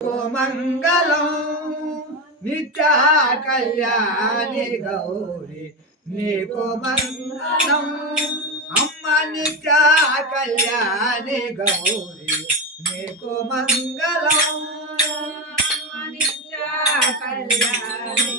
మంగళం నిత్య కళ్యాణి గౌరీ నీకు మంగళం అమ్మ నిత్య కళ్యాణి గౌరీ నీకు మంగళం నిత్య కళ్యాణి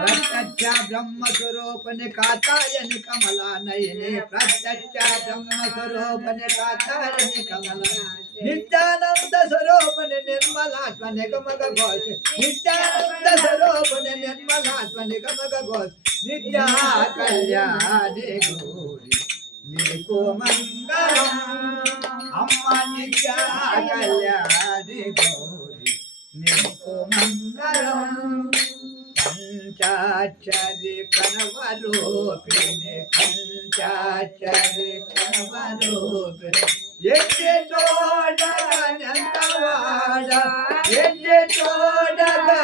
प्रत्यक्ष ब्रह्म स्वरूपने कातायनि कमला नयने प्रत्यक्ष ब्रह्म स्वरूपने कातायनि कमला नित्यानंद स्वरूपने निर्मलात्मने गमग घोष नित्यानंद स्वरूपने निर्मलात्मने गमग घोष नित्या कल्याणे गौरी नीको मंगलम अम्मा नित्या कल्याणे गौरी नीको मंगलम पंचाक्षरी कनवरूपिणी पंचाक्षरी कनवरूपिणी एके चोडगनंतवाड एके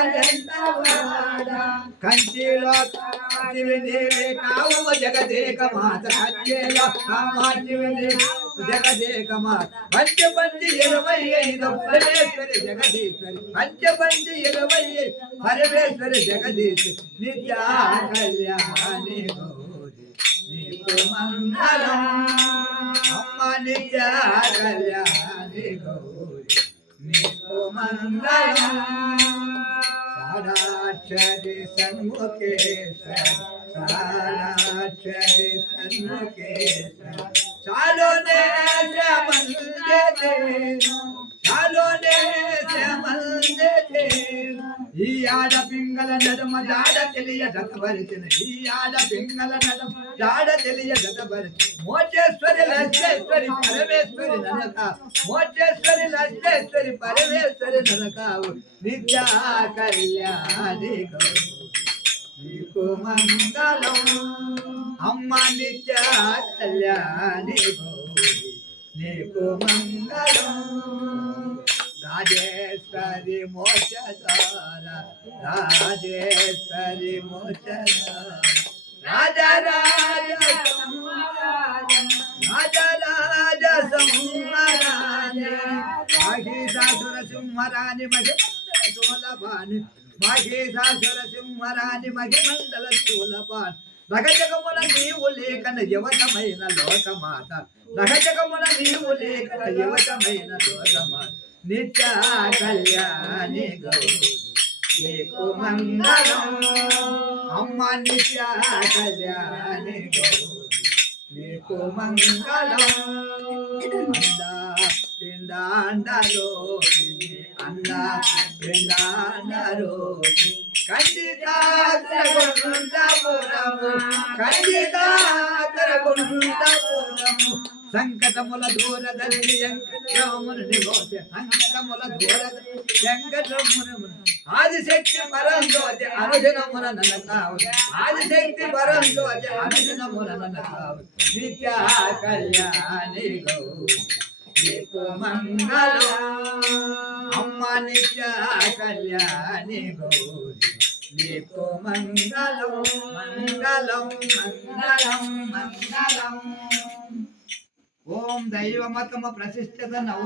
चोडगनंतवाड कंचिलो कामाटिविने काव जगदेक मात कंचिलो कामाटिविने जगदेक मात पंच पंच 25 परमेश्वरी जगदीश्वरी पंच पंच 25 परमेश्वरी जगदीश नित्या कल्याणी गौरी नीको मंगलम अम्मा नित्या कल्याणी गौरी नीको मंगलम साराक्षरी सन्मुखेश्वर साराक्षरी सन्मुखेश्वर चालो ने श्यामल देते चालो ने श्यामल देते ఈ ఆడ పింగళ నడమ జాడ తెలియ జతభరిచిన ఈ ఆడ పింగళ నడమ జాడ తెలియ జతభరిచిన మోచేశ్వరి లక్ష్మేశ్వరి పరమేశ్వరి ననక మోచేశ్వరి లక్ష్మేశ్వరి పరమేశ్వరి ననకావు నిత్య కళ్యాణి గౌరీ నీకు మంగళం అమ్మ నిత్య కళ్యాణి గౌరీ నీకు మంగళం राजेश्वरी मोक्षदार राजेश्वरी मोक्षदार राजा राजा राजा राजा संहाराने महिषासुर सिंहरानी महिमंडल सोलपान महिषासुर सिंहरानी महिमंडल सोलपान రగజగమున నీవు లేకన యువతమైన లోకమాత రగజగమున నీవు లేకన యువతమైన లోకమాత నిత్య కళ్యాణి గౌరీ నీకు మంగళం అమ్మ నిత్య కళ్యాణి గౌరీ నీకు మంగళం పిండాండరోహిణి అండ పిండాండరోహిణి కండితాగ్రగుండపురము కండితాగ్రగుండపురము సంకటముల దూరదల్లి వెంకటరాముని నివోసే సంకటముల దూరదల్లి వెంకటరాముని ఆదిశక్తి పరంజ్యోతి అనుదినమున ననకావు ఆదిశక్తి పరంజ్యోతి అనుదినమున ననకావు నిత్య కళ్యాణి గౌరీ నీకు మంగళం అమ్మ నిత్య కళ్యాణి గౌరీ నీకు మంగళం మంగళం మంగళం మంగళం ఓం దైవమతమ ప్రతిష్ఠిత నవ